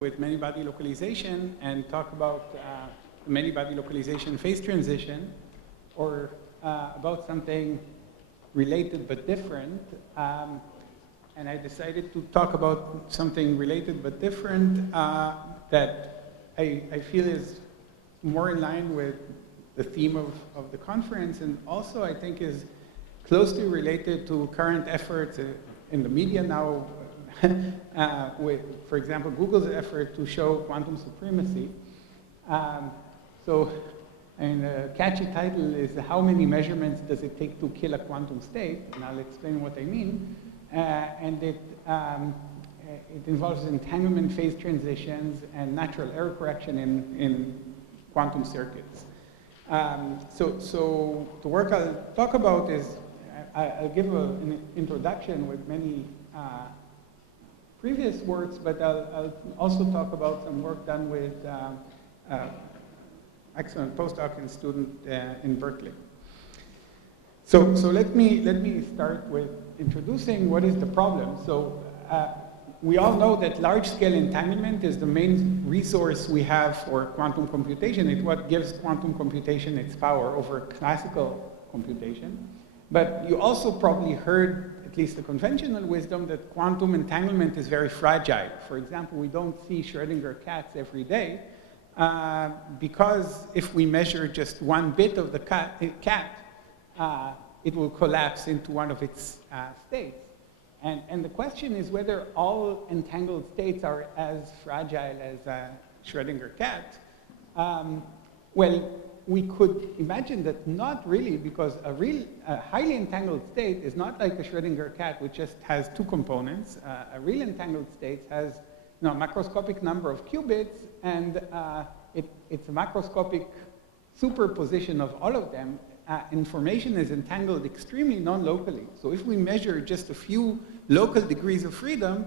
with many-body localization and talk about many-body localization phase transition, or about something related but different. And I decided to talk about something related but different that I feel is more in line with the theme of the conference, and also I think is closely related to current efforts in the media now, with, for example, Google's effort to show quantum supremacy. So, and a catchy title is how many measurements does it take to kill a quantum state? And I'll explain what I mean. And it involves entanglement phase transitions and natural error correction in quantum circuits. So the work I'll talk about is, I'll give an introduction with many previous works, but I'll also talk about some work done with excellent postdoc and student in Berkeley. So let me start with introducing what is the problem. So we all know that large-scale entanglement is the main resource we have for quantum computation. It's what gives quantum computation its power over classical computation. But you also probably heard, at least the conventional wisdom, that quantum entanglement is very fragile. For example, we don't see Schrödinger cats every day because if we measure just one bit of the cat, it will collapse into one of its states. And the question is whether all entangled states are as fragile as a Schrödinger cat. Well, we could imagine that not really, because a highly entangled state is not like a Schrödinger cat, which just has two components. A real entangled state has a macroscopic number of qubits, and it's a macroscopic superposition of all of them. Information is entangled extremely non-locally. So if we measure just a few local degrees of freedom,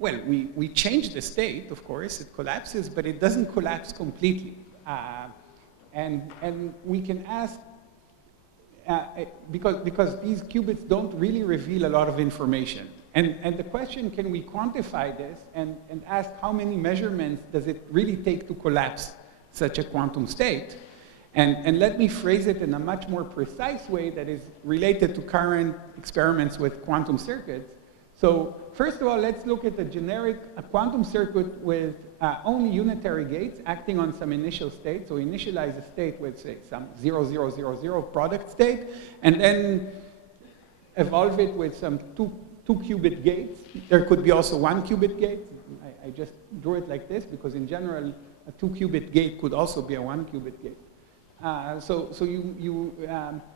well, we change the state, of course, it collapses, but it doesn't collapse completely. And we can ask, because these qubits don't really reveal a lot of information. And the question, can we quantify this and ask how many measurements does it really take to collapse such a quantum state? And let me phrase it in a much more precise way that is related to current experiments with quantum circuits. So first of all, let's look at the generic quantum circuit with only unitary gates acting on some initial state. So initialize a state with, say, some 0, 0, 0, 0 product state, and then evolve it with some two qubit gates. There could be also one qubit gate. I just drew it like this because in general, a 2 qubit gate could also be a 1 qubit gate. So you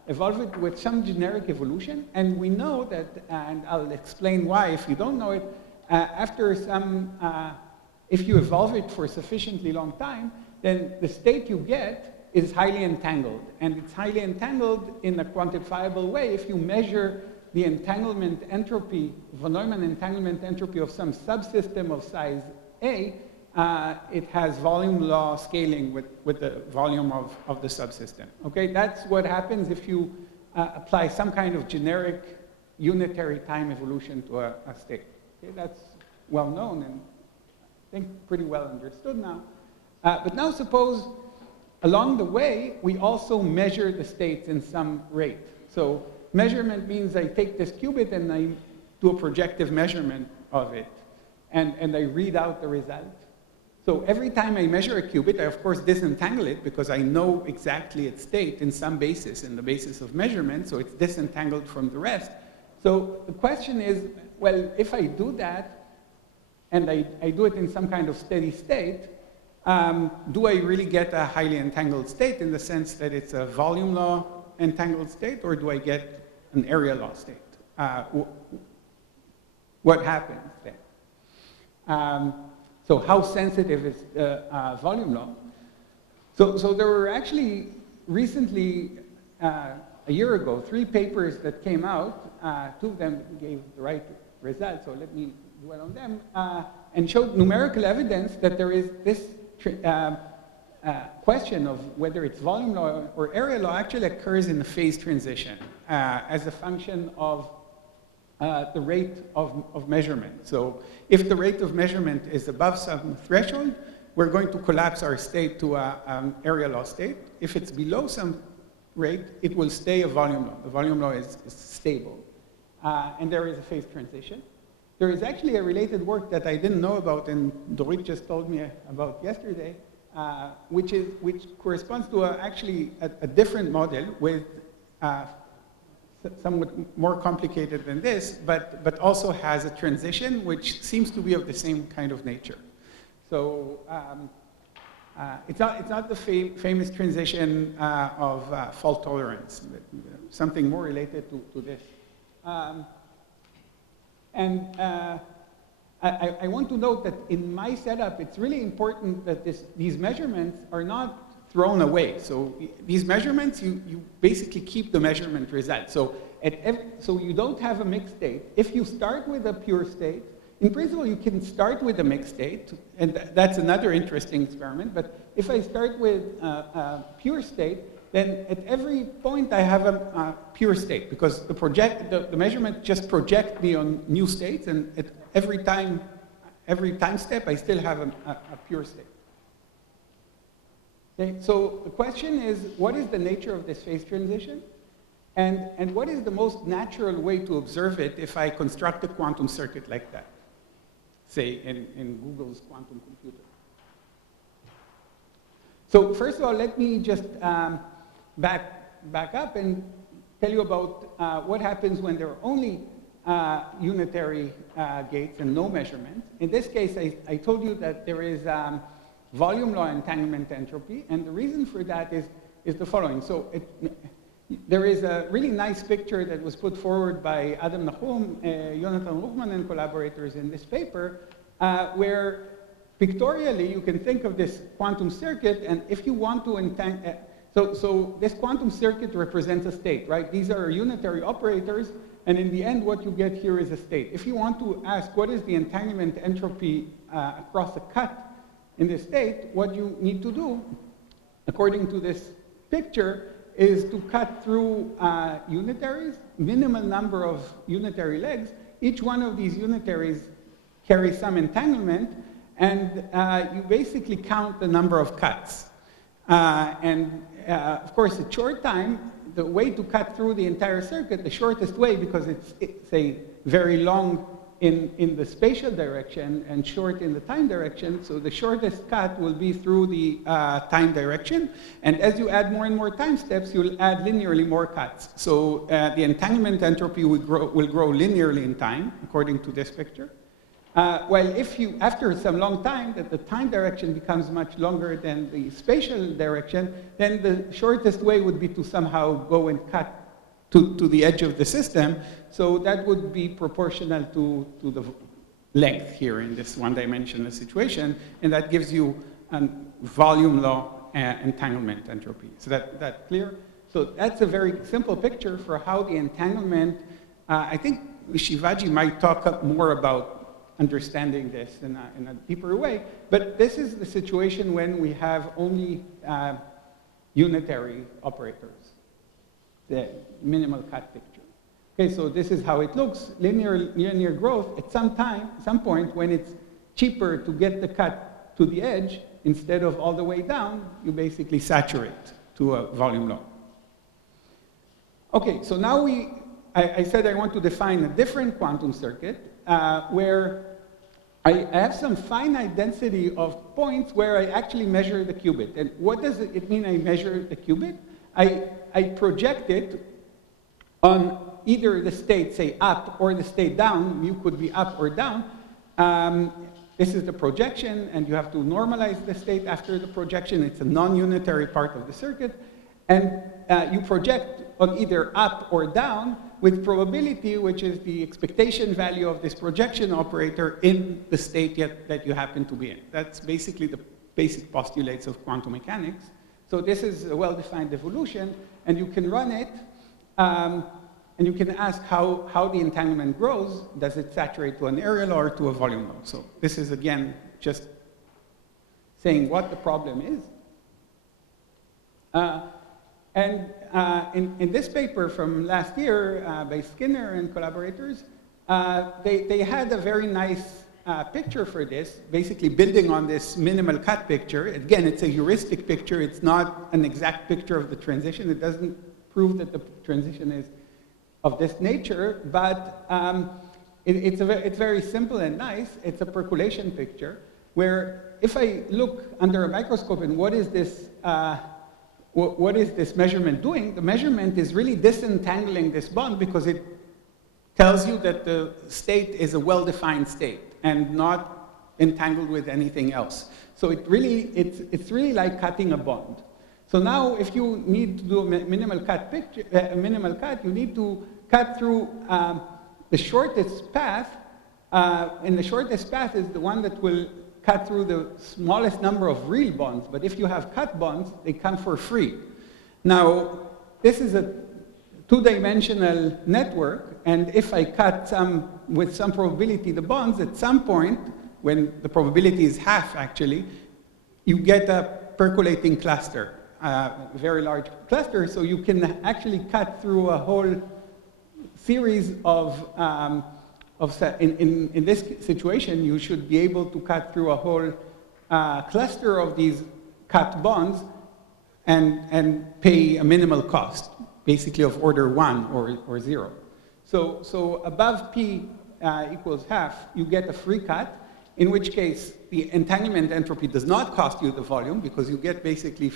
evolve it with some generic evolution, and we know that, and I'll explain why if you don't know it, after some, if you evolve it for a sufficiently long time, then the state you get is highly entangled. And it's highly entangled in a quantifiable way if you measure the entanglement entropy, von Neumann entanglement entropy of some subsystem of size A. It has volume law scaling with the volume of the subsystem. Okay, that's what happens if you apply some kind of generic unitary time evolution to a state. Okay, that's well known and I think pretty well understood now. But now suppose along the way we also measure the states in some rate. So measurement means I take this qubit and I do a projective measurement of it, and I read out the result. So every time I measure a qubit, I of course disentangle it because I know exactly its state in some basis, in the basis of measurement, so it's disentangled from the rest. So the question is, well, if I do that, and I do it in some kind of steady state, do I really get a highly entangled state in the sense that it's a volume law entangled state, or do I get an area law state? What happens then? So how sensitive is volume law? So there were actually recently, a year ago, 3 papers that came out. 2 of them gave the right result, so let me dwell on them, and showed numerical evidence that there is this question of whether it's volume law or area law actually occurs in the phase transition as a function of the rate of measurement. So if the rate of measurement is above some threshold, we're going to collapse our state to an area law state. If it's below some rate, it will stay a volume law. The volume law is stable. And there is a phase transition. There is actually a related work that I didn't know about, and Dorit just told me about yesterday, which corresponds to actually a different model with somewhat more complicated than this, but also has a transition which seems to be of the same kind of nature. So it's not the famous transition of fault tolerance, but something more related to this. I want to note that in my setup, it's really important that these measurements are not thrown away. So these measurements, you basically keep the measurement result. So so you don't have a mixed state. If you start with a pure state, in principle, you can start with a mixed state, and that's another interesting experiment. But if I start with a pure state, then at every point I have a pure state, because the measurement just projects me on new states, and at every time step, I still have a pure state. Okay, so the question is, what is the nature of this phase transition? And what is the most natural way to observe it if I construct a quantum circuit like that, say in Google's quantum computer? So first of all, let me just back up and tell you about what happens when there are only unitary gates and no measurements. In this case, I told you that there is volume law entanglement entropy, and the reason for that is the following. So there is a really nice picture that was put forward by Adam Nahum, Jonathan Ruchman, and collaborators in this paper, where pictorially you can think of this quantum circuit, and if you want to so this quantum circuit represents a state, right? These are unitary operators, and in the end, what you get here is a state. If you want to ask what is the entanglement entropy across a cut in this state, what you need to do, according to this picture, is to cut through unitaries, minimal number of unitary legs. Each one of these unitaries carries some entanglement, and you basically count the number of cuts. Of course, at short time, the way to cut through the entire circuit, the shortest way, because it's a very long in the spatial direction and short in the time direction, so the shortest cut will be through the time direction. And as you add more and more time steps, you'll add linearly more cuts. So the entanglement entropy will grow linearly in time, according to this picture. Well, if you, after some long time, that the time direction becomes much longer than the spatial direction, then the shortest way would be to somehow go and cut to the edge of the system. So that would be proportional to the length here in this one-dimensional situation, and that gives you a volume law entanglement entropy. So that clear? So that's a very simple picture for how the entanglement, I think Shivaji might talk more about understanding this in a deeper way, but this is the situation when we have only unitary operators, the minimal cut picture. Okay, so this is how it looks, linear growth at some point when it's cheaper to get the cut to the edge instead of all the way down, you basically saturate to a volume law. Okay, so now I said I want to define a different quantum circuit where I have some finite density of points where I actually measure the qubit. And what does it mean I measure the qubit? I project it on either the state, say, up, or the state down. Mu could be up or down. This is the projection, and you have to normalize the state after the projection. It's a non-unitary part of the circuit. And you project on either up or down with probability, which is the expectation value of this projection operator in the state that you happen to be in. That's basically the basic postulates of quantum mechanics. So this is a well-defined evolution, and you can run it, and you can ask how the entanglement grows. Does it saturate to an area law or to a volume law? So this is, again, just saying what the problem is. In this paper from last year by Skinner and collaborators, they had a very nice picture for this, basically building on this minimal cut picture. Again, it's a heuristic picture. It's not an exact picture of the transition. It doesn't prove that the transition is of this nature, but it's very simple and nice. It's a percolation picture where if I look under a microscope and what is this measurement doing, the measurement is really disentangling this bond because it tells you that the state is a well-defined state and not entangled with anything else. So it's really like cutting a bond. So now if you need to do a minimal cut, you need to cut through the shortest path, and the shortest path is the one that will cut through the smallest number of real bonds. But if you have cut bonds, they come for free. Now, this is a two-dimensional network, and if I cut with some probability the bonds, at some point, when the probability is half actually, you get a percolating cluster, a very large cluster, so you can actually cut through a whole series of in this situation, you should be able to cut through a whole cluster of these cut bonds and pay a minimal cost, basically of order 1 or 0. So above P equals half, you get a free cut, in which case the entanglement entropy does not cost you the volume because you get basically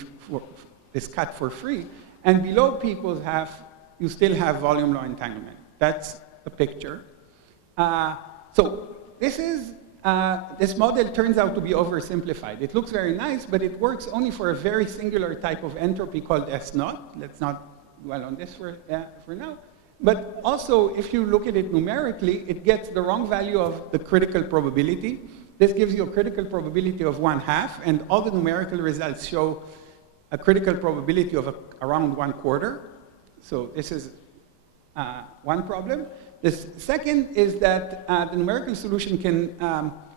this cut for free. And below P equals half, you still have volume law entanglement. That's the picture. So this model turns out to be oversimplified. It looks very nice, but it works only for a very singular type of entropy called S0. Let's not dwell on this for now. But also, if you look at it numerically, it gets the wrong value of the critical probability. This gives you a critical probability of 1/2, and all the numerical results show a critical probability of around 1/4. So this is one problem. The second is that the numerical solution can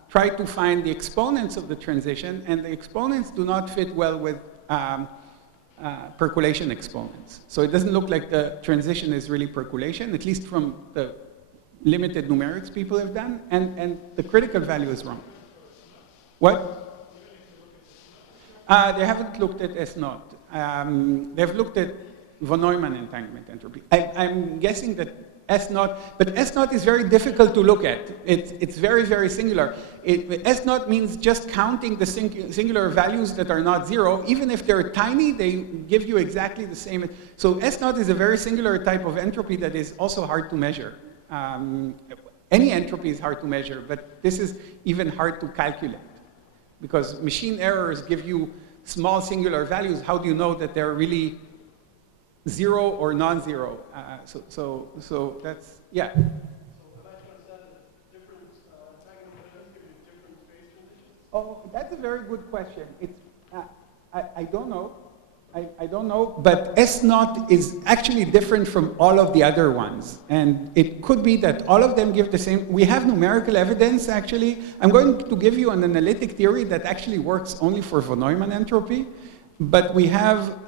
try to find the exponents of the transition, and the exponents do not fit well with percolation exponents. So it doesn't look like the transition is really percolation, at least from the limited numerics people have done, and the critical value is wrong. What? They haven't looked at S0. They've looked at von Neumann entanglement entropy. I'm guessing that S0, but S0 is very difficult to look at. It's very, very singular. S0 means just counting the singular values that are not 0. Even if they're tiny, they give you exactly the same. So S0 is a very singular type of entropy that is also hard to measure. Any entropy is hard to measure, but this is even hard to calculate. Because machine errors give you small singular values. How do you know that they're really 0 or non-zero? So that's, yeah. So different entanglement terms give you different phase transitions? Oh, that's a very good question. It's, I don't know. I don't know, but S0 is actually different from all of the other ones. And it could be that all of them give the same. We have numerical evidence, actually. I'm going to give you an analytic theory that actually works only for von Neumann entropy. But we have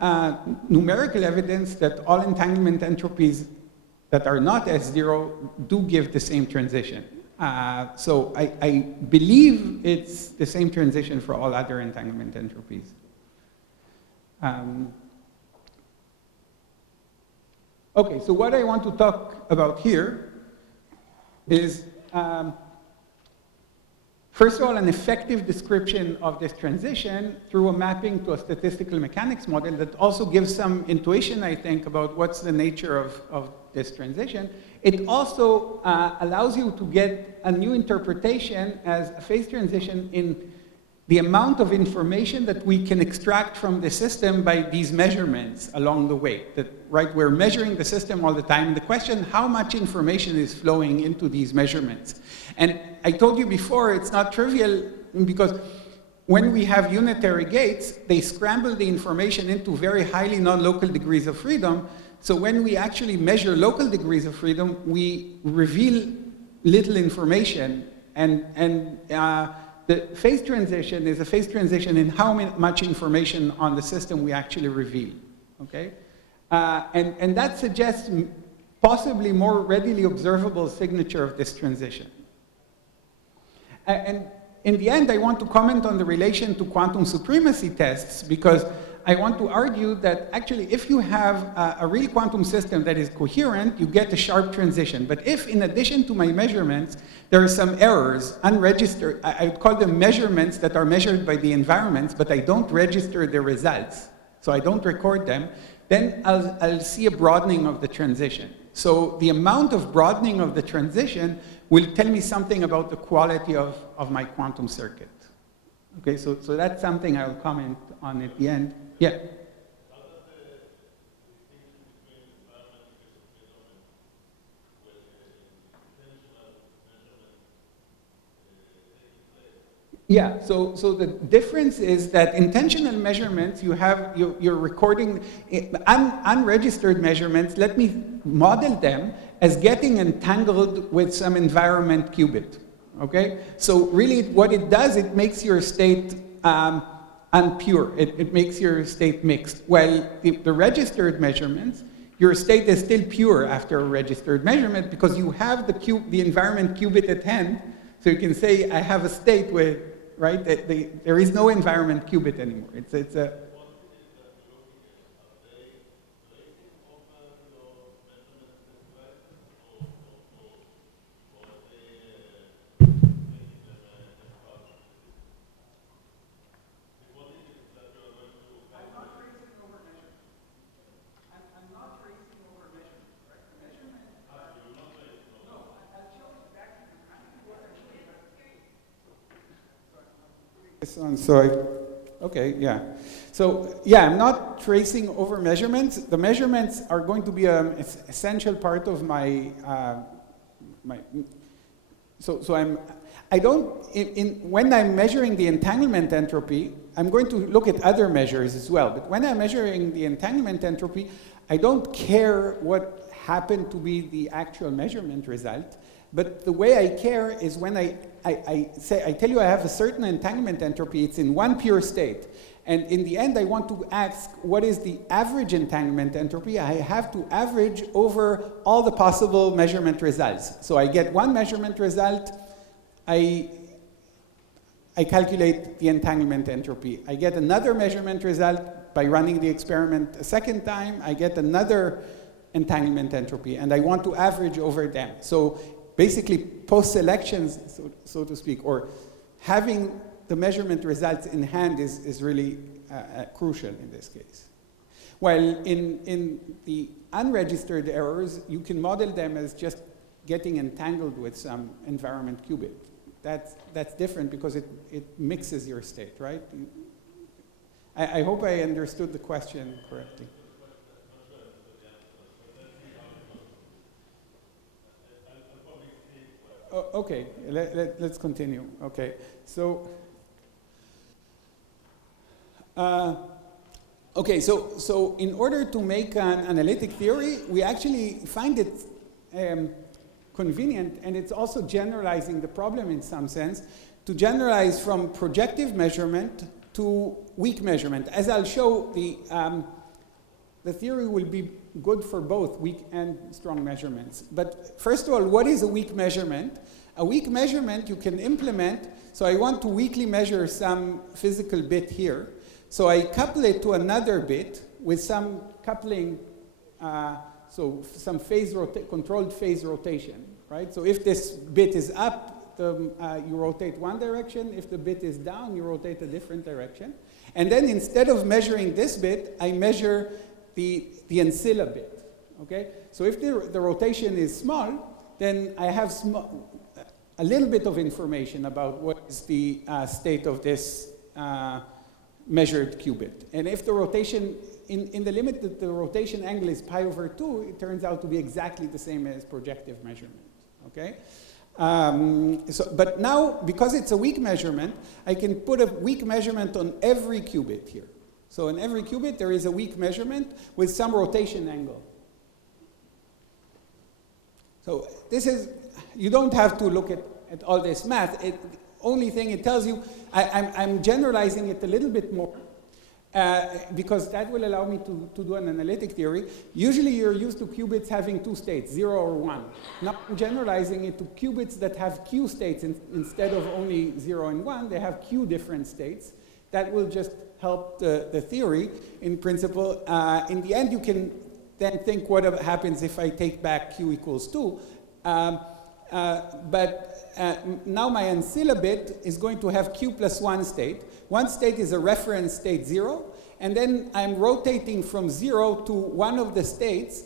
numerical evidence that all entanglement entropies that are not S0 do give the same transition. So I believe it's the same transition for all other entanglement entropies. Okay, so what I want to talk about here is, first of all, an effective description of this transition through a mapping to a statistical mechanics model that also gives some intuition, I think, about what's the nature of this transition. It also allows you to get a new interpretation as a phase transition in the amount of information that we can extract from the system by these measurements along the way. That, right, we're measuring the system all the time. The question, how much information is flowing into these measurements? And I told you before, it's not trivial because when we have unitary gates, they scramble the information into very highly non-local degrees of freedom. So when we actually measure local degrees of freedom, we reveal little information, and the phase transition is a phase transition in how much information on the system we actually reveal, okay? And that suggests possibly more readily observable signature of this transition. And in the end, I want to comment on the relation to quantum supremacy tests, because I want to argue that actually if you have a real quantum system that is coherent, you get a sharp transition. But if in addition to my measurements, there are some errors, unregistered, I would call them measurements that are measured by the environments, but I don't register the results, so I don't record them, then I'll see a broadening of the transition. So the amount of broadening of the transition will tell me something about the quality of my quantum circuit. Okay, so that's something I'll comment on at the end. Yeah. Yeah, so the difference is that intentional measurements, you're recording unregistered measurements. Let me model them as getting entangled with some environment qubit, okay? So really what it does, it makes your state unpure. It makes your state mixed. While the registered measurements, your state is still pure after a registered measurement because you have the environment qubit at hand. So you can say, I have a state with, right, there is no environment qubit anymore. It's a... Okay, yeah. So, yeah, I'm not tracing over measurements. The measurements are going to be an essential part of my, when I'm measuring the entanglement entropy, I'm going to look at other measures as well. But when I'm measuring the entanglement entropy, I don't care what happened to be the actual measurement result. But the way I care is when I tell you I have a certain entanglement entropy, it's in one pure state. And in the end, I want to ask, what is the average entanglement entropy? I have to average over all the possible measurement results. So I get one measurement result, I calculate the entanglement entropy. I get another measurement result by running the experiment a second time, I get another entanglement entropy, and I want to average over them. So basically, post-selections, so to speak, or having the measurement results in hand is really crucial in this case. While in the unregistered errors, you can model them as just getting entangled with some environment qubit. That's different because it mixes your state, right? I hope I understood the question correctly. Okay, let's continue. Okay, so so in order to make an analytic theory, we actually find it convenient, and it's also generalizing the problem in some sense, to generalize from projective measurement to weak measurement. As I'll show, the theory will be good for both weak and strong measurements. But first of all, what is a weak measurement? A weak measurement you can implement, so I want to weakly measure some physical bit here. So I couple it to another bit with some coupling, so some controlled phase rotation, right? So if this bit is up, you rotate one direction. If the bit is down, you rotate a different direction. And then instead of measuring this bit, I measure the ancilla bit, okay? So if the rotation is small, then I have a little bit of information about what is the state of this measured qubit. And if the rotation, in the limit that the rotation angle is pi over 2, it turns out to be exactly the same as projective measurement, okay? But now, because it's a weak measurement, I can put a weak measurement on every qubit here. So in every qubit, there is a weak measurement with some rotation angle. So this is, you don't have to look at all this math. The only thing it tells you, I'm generalizing it a little bit more. because that will allow me to do an analytic theory. Usually you're used to qubits having two states, 0 or 1. Now I'm generalizing it to qubits that have q states instead of only 0 and 1. They have q different states. That will just help the theory in principle. In the end, you can then think what happens if I take back q equals 2. Now my ancilla bit is going to have q plus 1 state. One state is a reference state 0, and then I'm rotating from 0 to one of the states.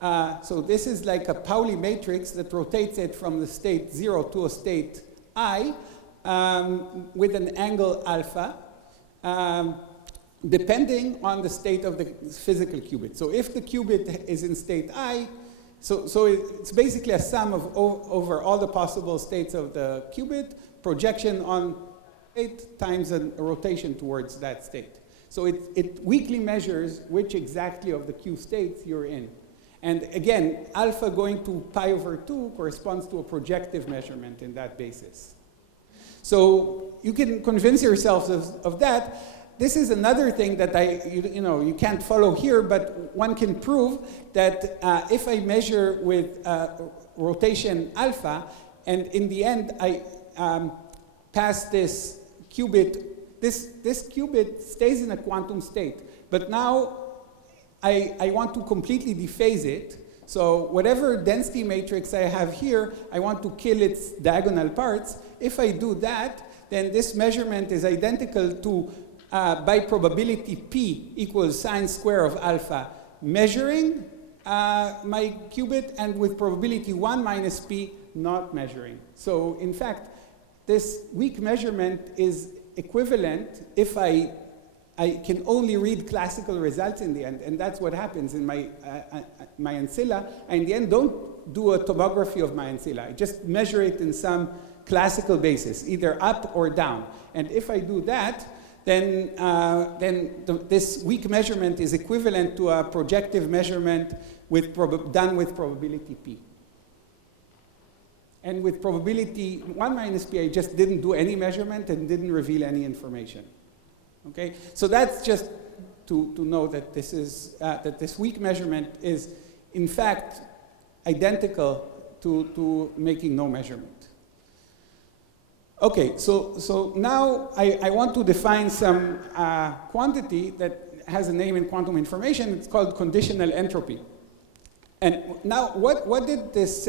So this is like a Pauli matrix that rotates it from the state 0 to a state I with an angle alpha, depending on the state of the physical qubit. So if the qubit is in state I, so it's basically a sum of over all the possible states of the qubit, projection on state times a rotation towards that state. So it weakly measures which exactly of the q states you're in. And again, alpha going to pi over 2 corresponds to a projective measurement in that basis. So you can convince yourselves of that. This is another thing that you can't follow here, but one can prove that if I measure with rotation alpha, and in the end I pass this qubit, this qubit stays in a quantum state, but now I want to completely dephase it. So whatever density matrix I have here, I want to kill its diagonal parts. If I do that, then this measurement is identical to by probability p equals sine square of alpha, measuring my qubit, and with probability 1 minus p not measuring. So in fact, this weak measurement is equivalent if I can only read classical results in the end, and that's what happens in my ancilla. I in the end don't do a tomography of my ancilla. I just measure it in some classical basis, either up or down. And if I do that, then this weak measurement is equivalent to a projective measurement done with probability p. And with probability 1 minus p, I just didn't do any measurement and didn't reveal any information. Okay, so that's just to know that this is that this weak measurement is in fact identical to making no measurement. Okay, so now I want to define some quantity that has a name in quantum information. It's called conditional entropy. And now what did this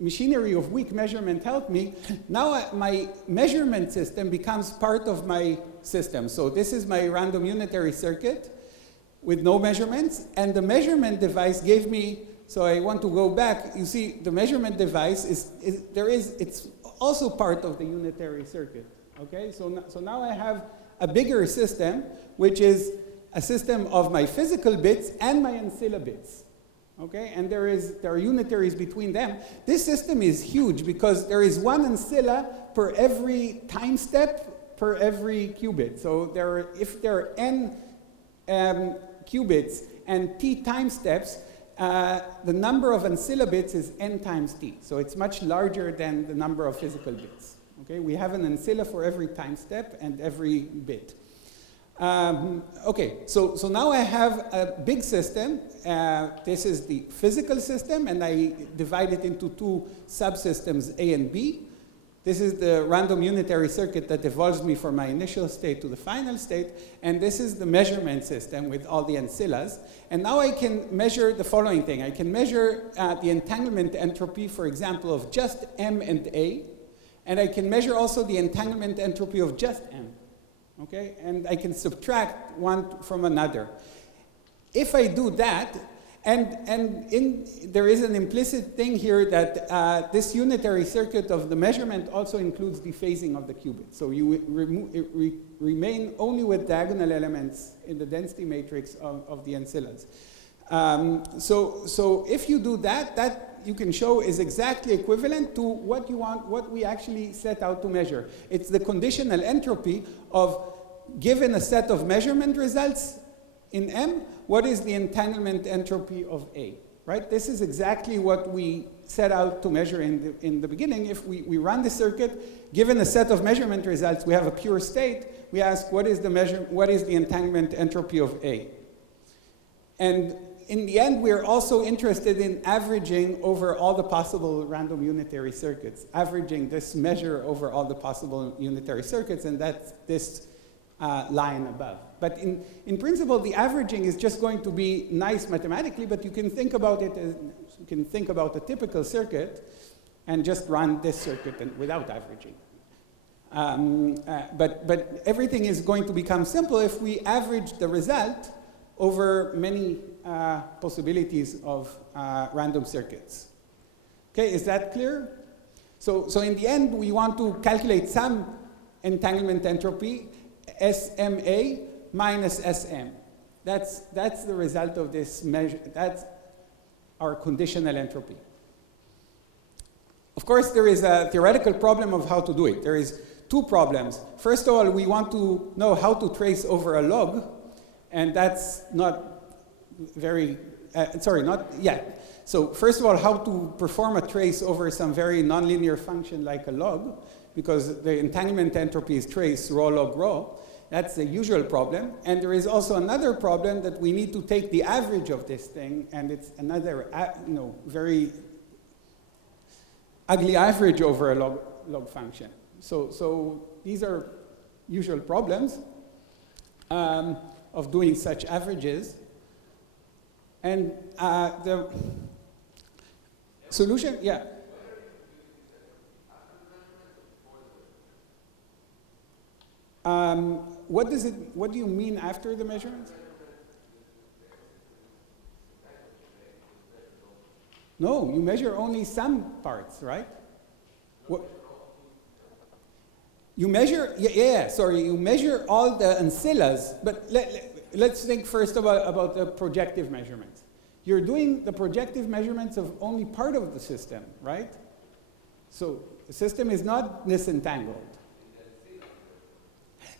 machinery of weak measurement help me? Now my measurement system becomes part of my system. So this is my random unitary circuit with no measurements, and the measurement device gave me, so I want to go back, you see the measurement device it's also part of the unitary circuit, okay? So now I have a bigger system, which is a system of my physical bits and my ancilla bits, okay? And there are unitaries between them. This system is huge because there is one ancilla per every time step per every qubit. So if there are n qubits and t time steps, the number of ancilla bits is n times t. So it's much larger than the number of physical bits. Okay, we have an ancilla for every time step and every bit. Okay, so now I have a big system. This is the physical system, and I divide it into two subsystems, A and B. This is the random unitary circuit that evolves me from my initial state to the final state, and this is the measurement system with all the ancillas. And now I can measure the following thing. I can measure the entanglement entropy, for example, of just M and A, and I can measure also the entanglement entropy of just M, okay? And I can subtract one from another. If I do that, there is an implicit thing here that this unitary circuit of the measurement also includes dephasing of the qubit. So you remain only with diagonal elements in the density matrix of the ancillas. So if you do that, that you can show is exactly equivalent to what you want, what we actually set out to measure. It's the conditional entropy of, given a set of measurement results in M, what is the entanglement entropy of A, right? This is exactly what we set out to measure in the beginning. If we run the circuit, given a set of measurement results, we have a pure state. We ask, what is the entanglement entropy of A? And in the end, we are also interested in averaging over all the possible random unitary circuits, averaging this measure over all the possible unitary circuits, and that's this line above. But in principle, the averaging is just going to be nice mathematically, but you can think about it as, you can think about a typical circuit and just run this circuit without averaging. But everything is going to become simple if we average the result over many possibilities of random circuits. Okay, is that clear? So in the end, we want to calculate some entanglement entropy, SMA minus SM. That's the result of this measure. That's our conditional entropy. Of course, there is a theoretical problem of how to do it. There is two problems. First of all, we want to know how to trace over a log, and that's not very, not yet. So first of all, how to perform a trace over some very nonlinear function like a log, because the entanglement entropy is trace rho log rho. That's the usual problem. And there is also another problem that we need to take the average of this thing, and it's another very ugly average over a log function. So these are usual problems of doing such averages. And the solution, yeah. What do you mean after the measurements? No, you measure only some parts, right? What? You measure, you measure all the ancillas, but let's think first about the projective measurements. You're doing the projective measurements of only part of the system, right? So the system is not disentangled.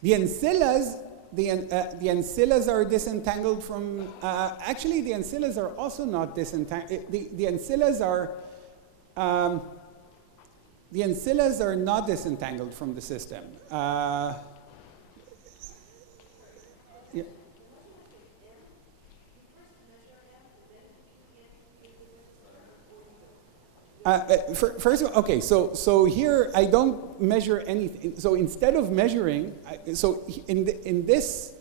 The ancillas are disentangled from, actually the ancillas are also not disentangled. The ancillas are not disentangled from the system. First of all, okay, so here I don't measure anything. So instead of measuring, in this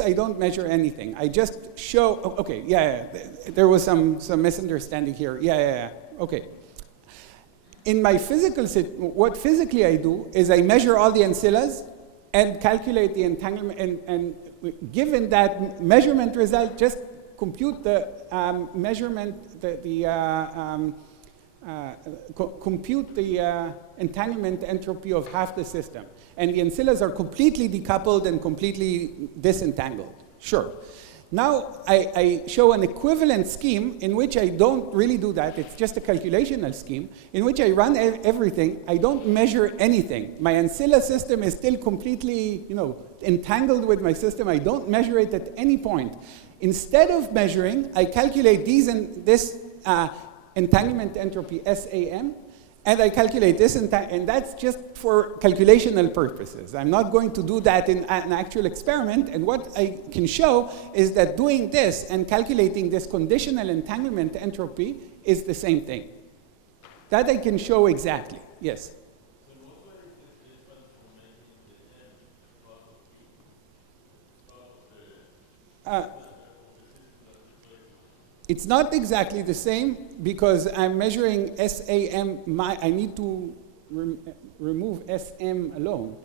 I don't measure anything. I just show, okay, there was some misunderstanding here. Okay. In my what physically I do is I measure all the ancillas and calculate the entanglement, and given that measurement result, just compute the measurement, compute the entanglement entropy of half the system. And the ancillas are completely decoupled and completely disentangled. Sure. Now I show an equivalent scheme in which I don't really do that. It's just a calculational scheme in which I run everything. I don't measure anything. My ancilla system is still completely, entangled with my system. I don't measure it at any point. Instead of measuring, I calculate this entanglement entropy SAM, and I calculate this, and that's just for calculational purposes. I'm not going to do that in an actual experiment, and what I can show is that doing this and calculating this conditional entanglement entropy is the same thing. That I can show exactly, yes. It's not exactly the same because I'm measuring SAM. I need to remove SM alone.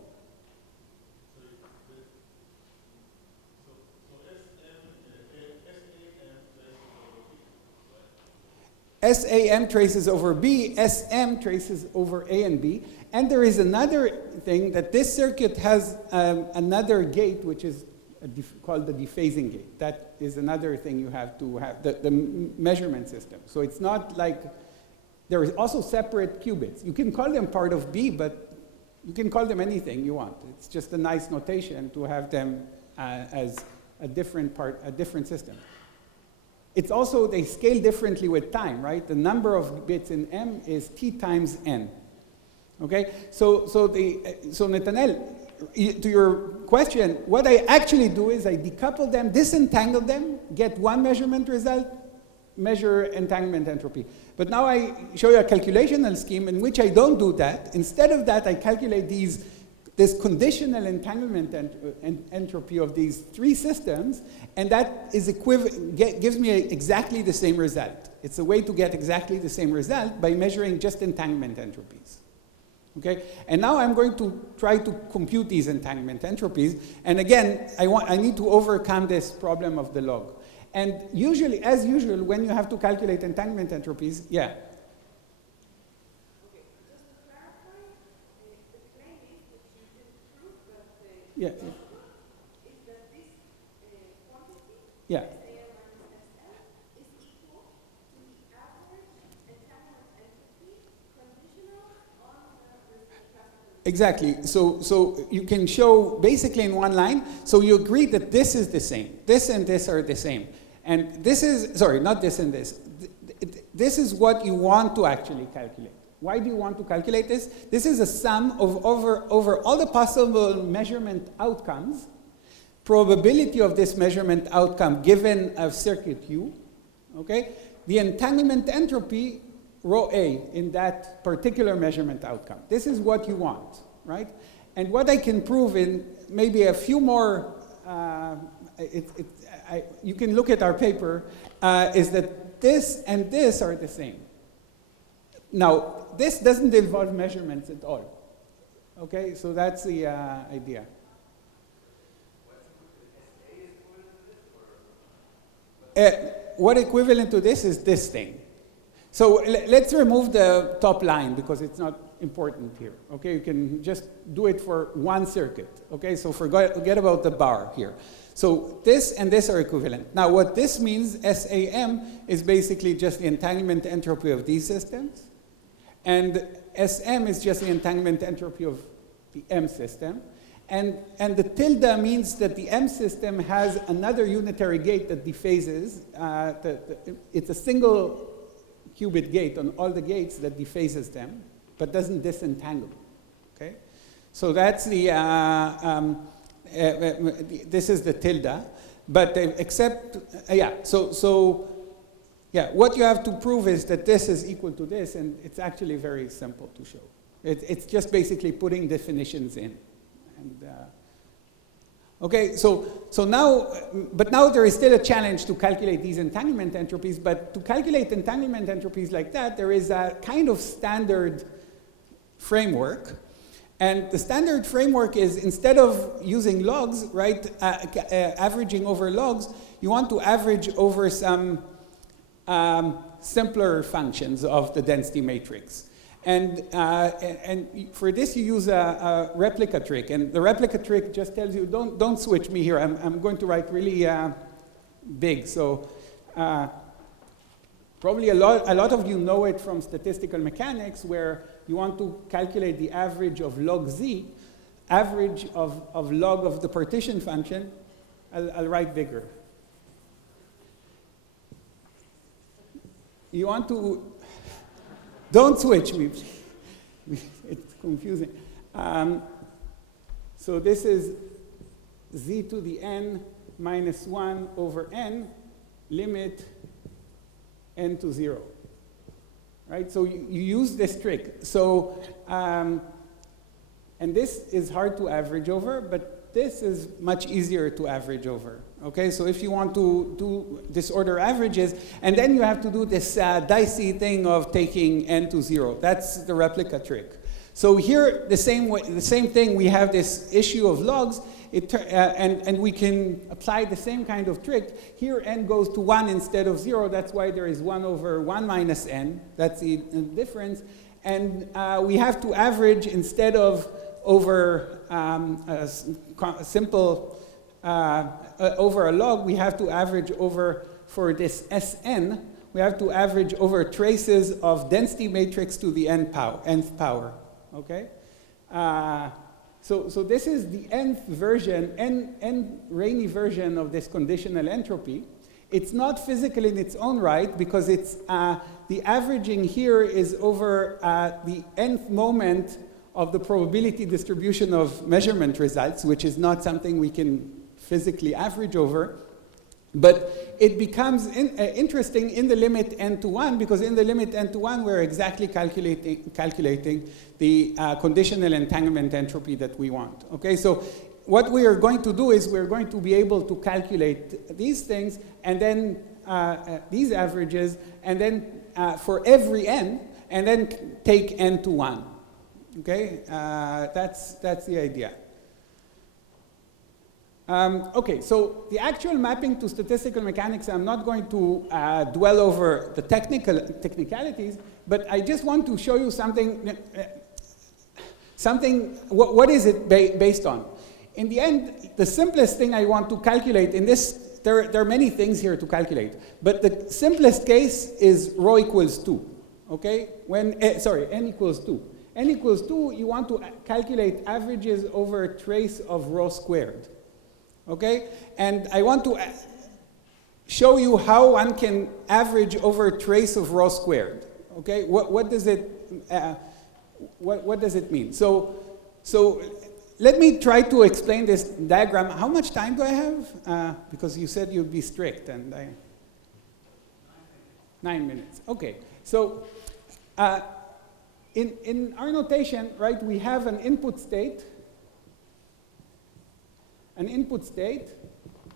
SAM traces over B, SM traces over A and B. And there is another thing that this circuit has another gate, which is called the dephasing gate. That is another thing you have to have, the measurement system. So it's not like, there is also separate qubits. You can call them part of B, but you can call them anything you want. It's just a nice notation to have them as a different system. it's also, they scale differently with time, right? The number of bits in M is T times N. Okay, so Nathaniel, to your question, what I actually do is I decouple them, disentangle them, get one measurement result, measure entanglement entropy. But now I show you a calculational scheme in which I don't do that. Instead of that, I calculate this conditional entanglement entropy of these three systems, and that is gives me exactly the same result. It's a way to get exactly the same result by measuring just entanglement entropies. Okay? And now I'm going to try to compute these entanglement entropies. And again, I need to overcome this problem of the log. And usually, as usual, when you have to calculate entanglement entropies, yeah. Okay, just to clarify, the claim is that you didn't prove that the Yeah. is that this quantity, Yeah. SAM minus SL, is equal to the average entanglement entropy conditional on the classical. Exactly. So you can show basically in one line. So you agree that this is the same. This and this are the same. And this is, sorry, not this and this. This is what you want to actually calculate. Why do you want to calculate this? This is a sum of over all the possible measurement outcomes, probability of this measurement outcome given a circuit U, okay? The entanglement entropy, rho A, in that particular measurement outcome. This is what you want, right? And what I can prove in maybe a few more, you can look at our paper, is that this and this are the same. Now, this doesn't involve measurements at all. Okay, so that's the idea. What equivalent to this is this thing. So let's remove the top line because it's not important here. Okay, you can just do it for one circuit. Okay, so forget about the bar here. So this and this are equivalent. Now what this means, SAM, is basically just the entanglement entropy of these systems. And SM is just the entanglement entropy of the M system. And the tilde means that the M system has another unitary gate that dephases. It's a single qubit gate on all the gates that dephases them, but doesn't disentangle. Okay? So that's the, this is the tilde. But except, yeah, what you have to prove is that this is equal to this, and it's actually very simple to show. It's just basically putting definitions in. And, okay, so now, but now there is still a challenge to calculate these entanglement entropies, but to calculate entanglement entropies like that, there is a kind of standard framework. And the standard framework is, instead of using logs, right, averaging over logs, you want to average over some simpler functions of the density matrix. And for this, you use a replica trick. And the replica trick just tells you, don't switch me here. I'm going to write really big. So probably a lot of you know it from statistical mechanics, where you want to calculate the average of log z, average of log of the partition function. I'll write bigger. You want to, don't switch me. It's confusing. So this is z to the n minus 1 over n, limit n to 0. Right? So you use this trick. So, and this is hard to average over, but this is much easier to average over. Okay, so if you want to do disorder averages, and then you have to do this dicey thing of taking n to 0. That's the replica trick. So here, the same thing, we have this issue of logs, and we can apply the same kind of trick. Here, n goes to 1 instead of 0. That's why there is 1 over 1 minus n. That's the difference. And we have to average, instead of over a simple over a log, we have to average over, for this Sn, we have to average over traces of density matrix to the nth power, okay? So this is the nth version, n rainy version of this conditional entropy. It's not physical in its own right because it's, the averaging here is over the nth moment of the probability distribution of measurement results, which is not something we can physically average over. But it becomes interesting in the limit n to 1, because in the limit n to 1, we're exactly calculating the conditional entanglement entropy that we want. Okay, so what we are going to do is we're going to be able to calculate these things, and then these averages, and then for every n, and then take n to 1. Okay, that's the idea. Okay, so the actual mapping to statistical mechanics, I'm not going to dwell over the technicalities, but I just want to show you something, what is it based on? In the end, the simplest thing I want to calculate in this, there are many things here to calculate, but the simplest case is rho equals 2, okay? When, n equals 2. N equals 2, you want to calculate averages over a trace of rho squared. Okay, and I want to show you how one can average over a trace of rho squared. Okay, what does it mean? So let me try to explain this diagram. How much time do I have? Because you said you'd be strict, and 9 minutes. Okay, so in our notation, right, we have an input state.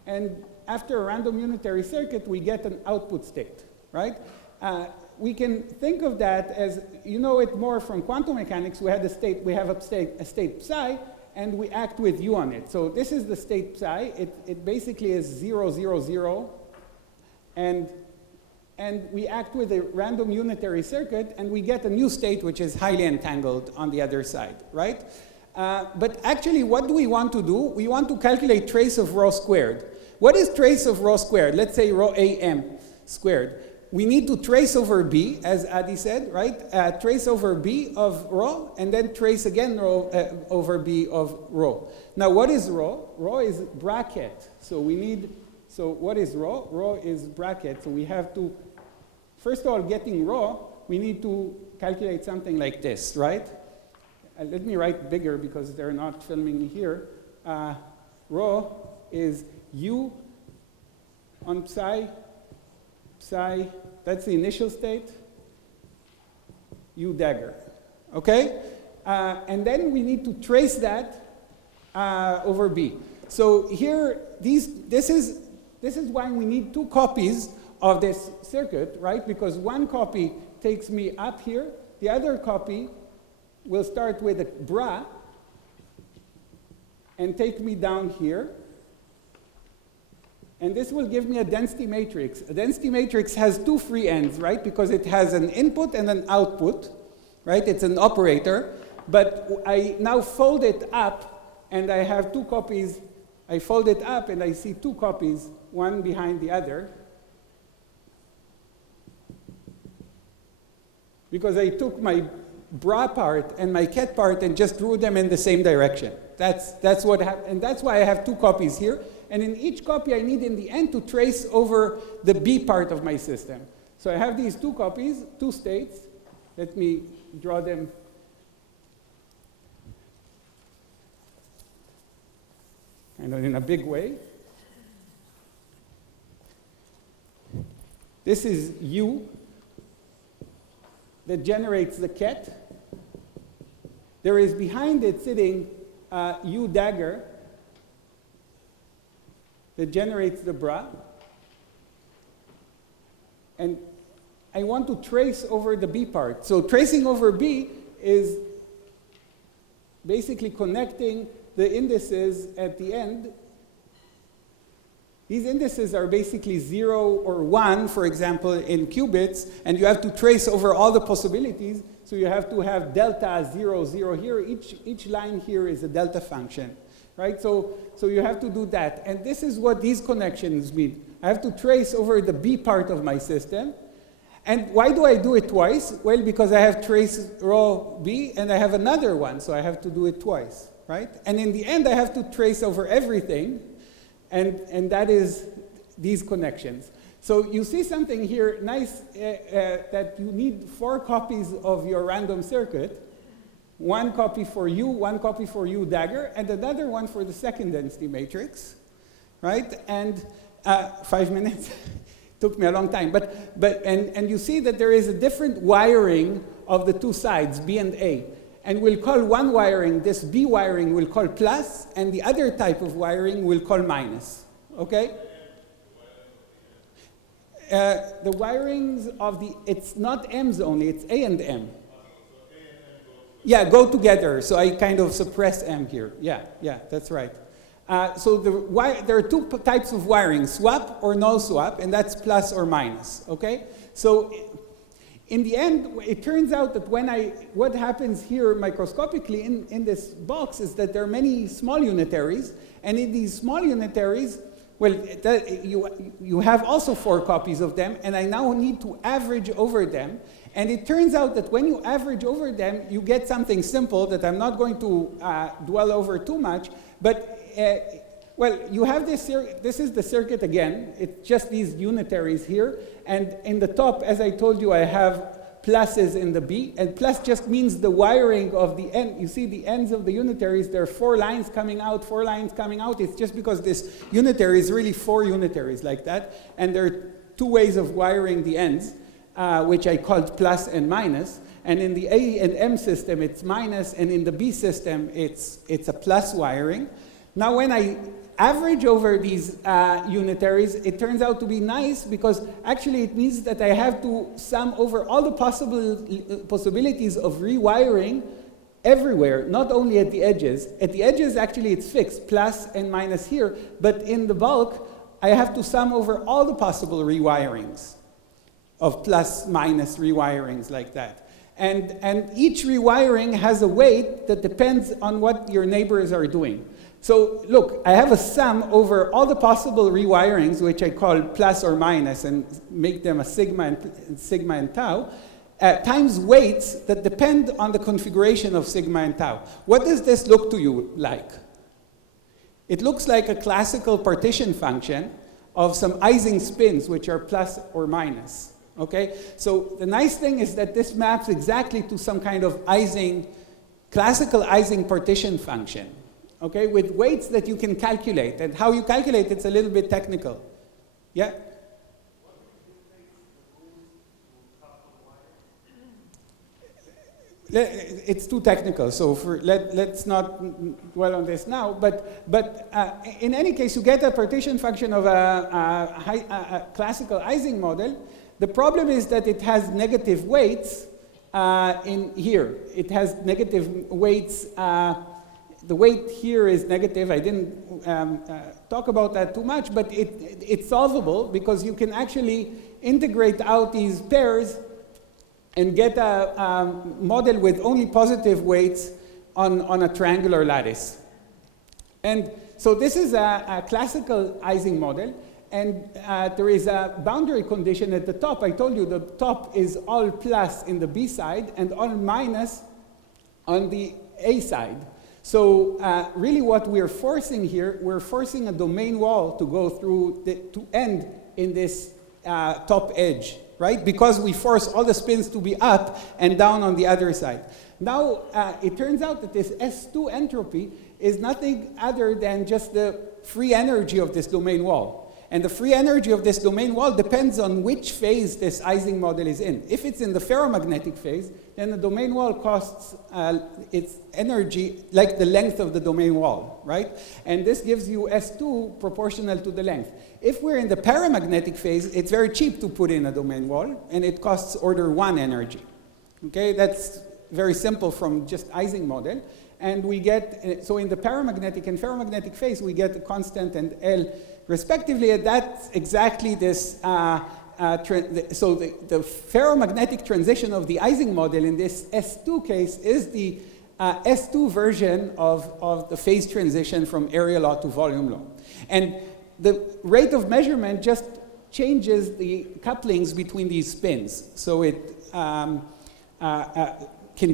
And after a random unitary circuit, we get an output state, right? We can think of that as, you know it more from quantum mechanics. We have a state psi, and we act with u on it. So this is the state psi. It basically is 0, 0, 0. And we act with a random unitary circuit, and we get a new state, which is highly entangled on the other side, right? But actually, what do we want to do? We want to calculate trace of rho squared. What is trace of rho squared? Let's say rho am squared. We need to trace over b, as Adi said, right? Trace over b of rho, and then trace again over b of rho. Now, what is rho? Rho is bracket. So what is rho? Rho is bracket. So we have to, first of all, getting rho, we need to calculate something like this, right? Let me write bigger because they're not filming me here. Rho is u on psi, that's the initial state, u dagger, okay? And then we need to trace that over b. So here, this is why we need 2 copies of this circuit, right? Because one copy takes me up here, the other copy will start with a bra and take me down here. And this will give me a density matrix. A density matrix has 2 free ends, right? Because it has an input and an output, right? It's an operator. But I now fold it up, and I have 2 copies. I fold it up, and I see 2 copies, one behind the other. Because I took my bra part and my ket part and just drew them in the same direction. That's what happened, and that's why I have 2 copies here. And in each copy, I need in the end to trace over the B part of my system. So I have these 2 copies, 2 states. Let me draw them. Kind of in a big way. This is U that generates the ket. There is behind it sitting U dagger that generates the bra. And I want to trace over the B part. So tracing over B is basically connecting the indices at the end. These indices are basically 0 or 1, for example, in qubits, and you have to trace over all the possibilities. So you have to have delta 0, 0 here. Each line here is a delta function, right? So you have to do that. And this is what these connections mean. I have to trace over the B part of my system. And why do I do it twice? Well, because I have trace rho B, and I have another one, so I have to do it twice, right? And in the end, I have to trace over everything. And that is these connections. So you see something here nice that you need 4 copies of your random circuit. 1 copy for U dagger, and another one for the second density matrix, right? And 5 minutes. Took me a long time, and you see that there is a different wiring of the 2 sides, B and A. And we'll call one wiring, this B wiring, we'll call plus, and the other type of wiring we'll call minus, okay? The wirings of it's not M's only, it's A and M. Yeah, go together, so I kind of suppress M here. Yeah, that's right. So there are 2 types of wiring, swap or no swap, and that's plus or minus, okay? So in the end, it turns out that what happens here microscopically in this box is that there are many small unitaries, and in these small unitaries, well, you have also 4 copies of them, and I now need to average over them. And it turns out that when you average over them, you get something simple that I'm not going to dwell over too much, but well, you have this is the circuit again. It's just these unitaries here. And in the top, as I told you, I have pluses in the B. And plus just means the wiring of the end. You see the ends of the unitaries, there are 4 lines coming out, 4 lines coming out. It's just because this unitary is really 4 unitaries like that. And there are 2 ways of wiring the ends, which I called plus and minus. And in the A and M system, it's minus. And in the B system, it's a plus wiring. Now, when I average over these unitaries, it turns out to be nice because actually it means that I have to sum over all the possibilities of rewiring everywhere, not only at the edges. At the edges, actually, it's fixed, plus and minus here. But in the bulk, I have to sum over all the possible rewirings of plus, minus rewirings like that. And each rewiring has a weight that depends on what your neighbors are doing. So look, I have a sum over all the possible rewirings, which I call plus or minus, and make them a sigma and tau, times weights that depend on the configuration of sigma and tau. What does this look to you like? It looks like a classical partition function of some Ising spins, which are plus or minus. Okay? So the nice thing is that this maps exactly to some kind of classical Ising partition function. Okay, with weights that you can calculate. And how you calculate, it's a little bit technical. Yeah? It's too technical, so let's not dwell on this now. But in any case, you get a partition function of a classical Ising model. The problem is that it has negative weights in here. It has negative weights. The weight here is negative. I didn't talk about that too much, but it's solvable because you can actually integrate out these pairs and get a model with only positive weights on a triangular lattice. And so this is a classical Ising model, and there is a boundary condition at the top. I told you the top is all plus in the B side and all minus on the A side. So really what we're forcing here, we're forcing a domain wall to go through, to end in this top edge, right? Because we force all the spins to be up and down on the other side. Now, it turns out that this S2 entropy is nothing other than just the free energy of this domain wall. And the free energy of this domain wall depends on which phase this Ising model is in. If it's in the ferromagnetic phase, then the domain wall costs its energy like the length of the domain wall, right? And this gives you S2 proportional to the length. If we're in the paramagnetic phase, it's very cheap to put in a domain wall, and it costs order 1 energy. Okay, that's very simple from just Ising model. And we get, so in the paramagnetic and ferromagnetic phase, we get a constant and L respectively, and that's exactly this, so the ferromagnetic transition of the Ising model in this S2 case is the S2 version of the phase transition from area law to volume law. And the rate of measurement just changes the couplings between these spins. So it can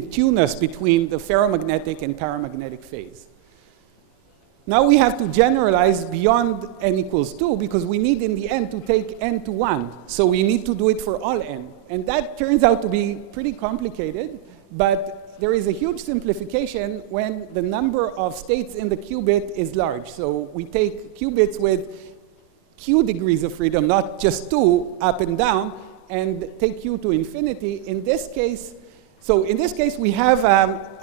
tune us between the ferromagnetic and paramagnetic phase. Now we have to generalize beyond n equals 2 because we need in the end to take n to 1. So we need to do it for all n. And that turns out to be pretty complicated, but there is a huge simplification when the number of states in the qubit is large. So we take qubits with q degrees of freedom, not just 2 up and down, and take q to infinity. In this case, we have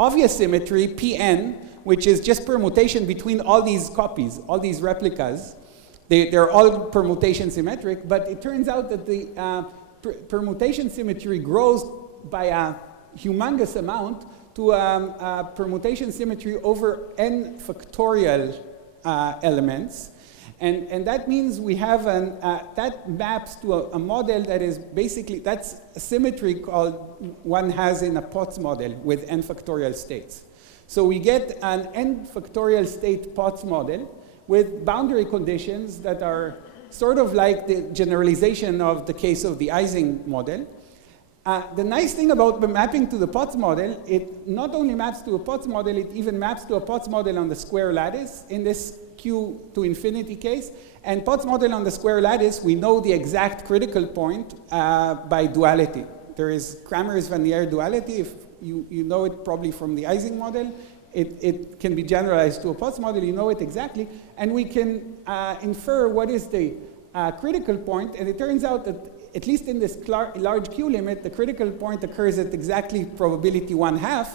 obvious symmetry, Pn, which is just permutation between all these copies, all these replicas. They're all permutation symmetric, but it turns out that the permutation symmetry grows by a humongous amount to permutation symmetry over n factorial elements. And that means we have that maps to a model that is basically, that's a symmetry called one has in a Potts model with n factorial states. So we get an n factorial state Potts model with boundary conditions that are sort of like the generalization of the case of the Ising model. The nice thing about the mapping to the Potts model, it not only maps to a Potts model, it even maps to a Potts model on the square lattice in this q to infinity case. And Potts model on the square lattice, we know the exact critical point by duality. There is Cramer's-Van Lier duality. If you know it probably from the Ising model. It can be generalized to a Potts model. You know it exactly. And we can infer what is the critical point. And it turns out that at least in this large Q limit, the critical point occurs at exactly probability 1/2.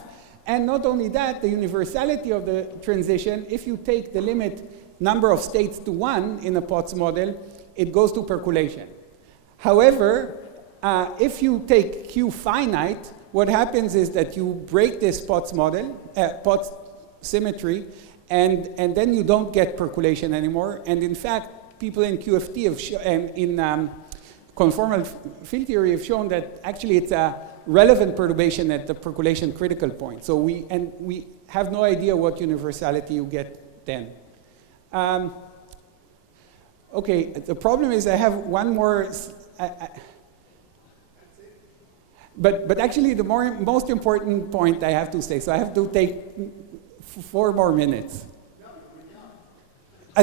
And not only that, the universality of the transition, if you take the limit number of states to 1 in a Potts model, it goes to percolation. However, if you take Q finite, what happens is that you break this Potts model, Potts symmetry, and then you don't get percolation anymore. And in fact, people in QFT in conformal field theory have shown that actually it's a relevant perturbation at the percolation critical point. So we have no idea what universality you get then. Okay, the problem is I have one more. But actually, the most important point I have to say, so I have to take 4 more minutes.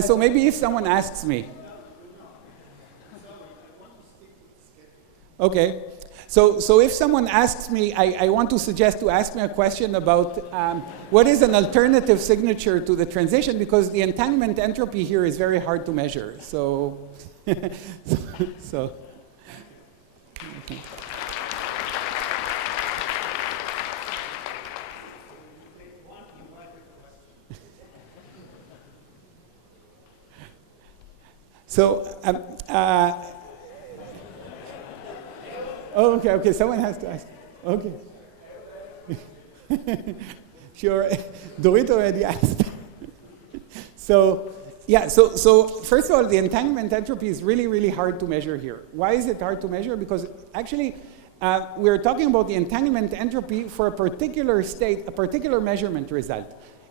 So maybe if someone asks me. Okay. So if someone asks me, I want to suggest to ask me a question about what is an alternative signature to the transition, because the entanglement entropy here is very hard to measure. So, okay. So, oh, okay, someone has to ask. Okay. Sure, Dorit already asked. So, yeah, so first of all, the entanglement entropy is really, really hard to measure here. Why is it hard to measure? Because actually, we're talking about the entanglement entropy for a particular state, a particular measurement result.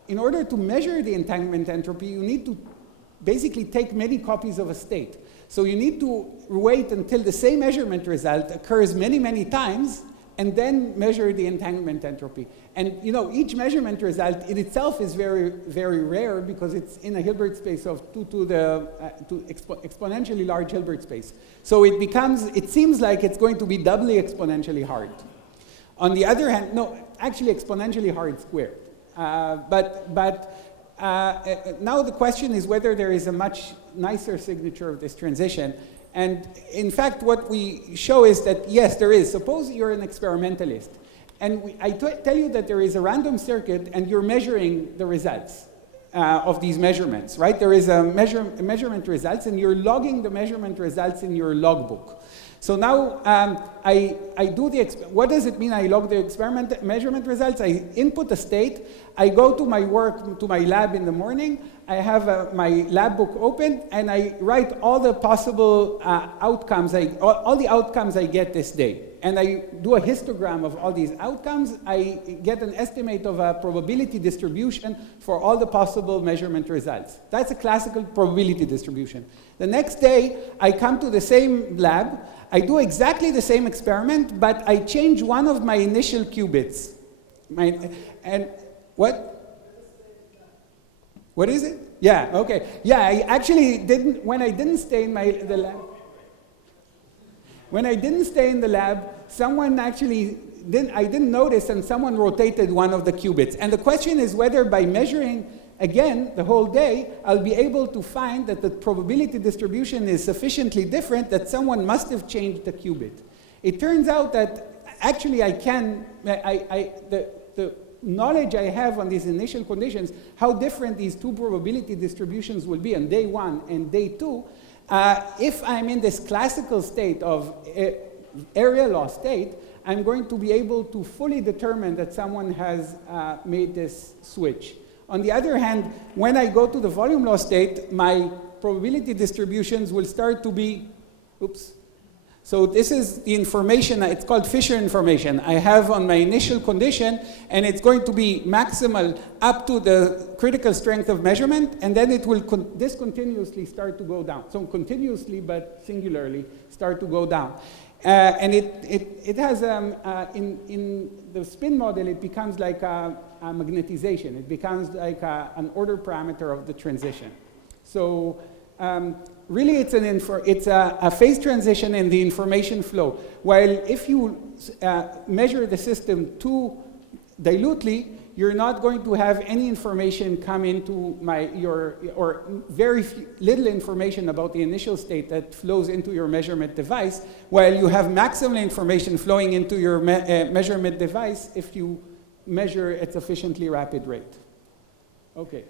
In order to measure the entanglement entropy, you need to basically take many copies of a state. So you need to wait until the same measurement result occurs many, many times, and then measure the entanglement entropy. And you know, each measurement result in itself is very, very rare because it's in a Hilbert space of 2 to the exponentially large Hilbert space. So it seems like it's going to be doubly exponentially hard. On the other hand, no, actually exponentially hard squared. Now the question is whether there is a much nicer signature of this transition. And in fact, what we show is that, yes, there is. Suppose you're an experimentalist. And I tell you that there is a random circuit and you're measuring the results of these measurements, right? There is a measurement results and you're logging the measurement results in your logbook. So now I do what does it mean I log the measurement results? I input a state, I go to my work, to my lab in the morning, I have my lab book open, and I write all the possible outcomes, all the outcomes I get this day. And I do a histogram of all these outcomes. I get an estimate of a probability distribution for all the possible measurement results. That's a classical probability distribution. The next day, I come to the same lab, I do exactly the same experiment, but I change one of my initial qubits. And what? What is it? Yeah, okay. Yeah, I actually didn't, when I didn't stay in the lab, when I didn't stay in the lab, someone actually, I didn't notice, and someone rotated one of the qubits. And the question is whether by measuring again the whole day, I'll be able to find that the probability distribution is sufficiently different that someone must have changed the qubit. It turns out that actually I can, the knowledge I have on these initial conditions, how different these two probability distributions will be on day 1 and day 2, if I'm in this classical state of area law state, I'm going to be able to fully determine that someone has made this switch. On the other hand, when I go to the volume law state, my probability distributions will start to be, oops. So this is the information, it's called Fisher information, I have on my initial condition, and it's going to be maximal up to the critical strength of measurement, and then it will discontinuously start to go down. So continuously, but singularly, start to go down. And it has, in the spin model, it becomes like a magnetization. It becomes like an order parameter of the transition. So really, it's a phase transition in the information flow. While if you measure the system too dilutely, you're not going to have any information come into or very little information about the initial state that flows into your measurement device, while you have maximal information flowing into your measurement device if you measure at sufficiently rapid rate. Okay.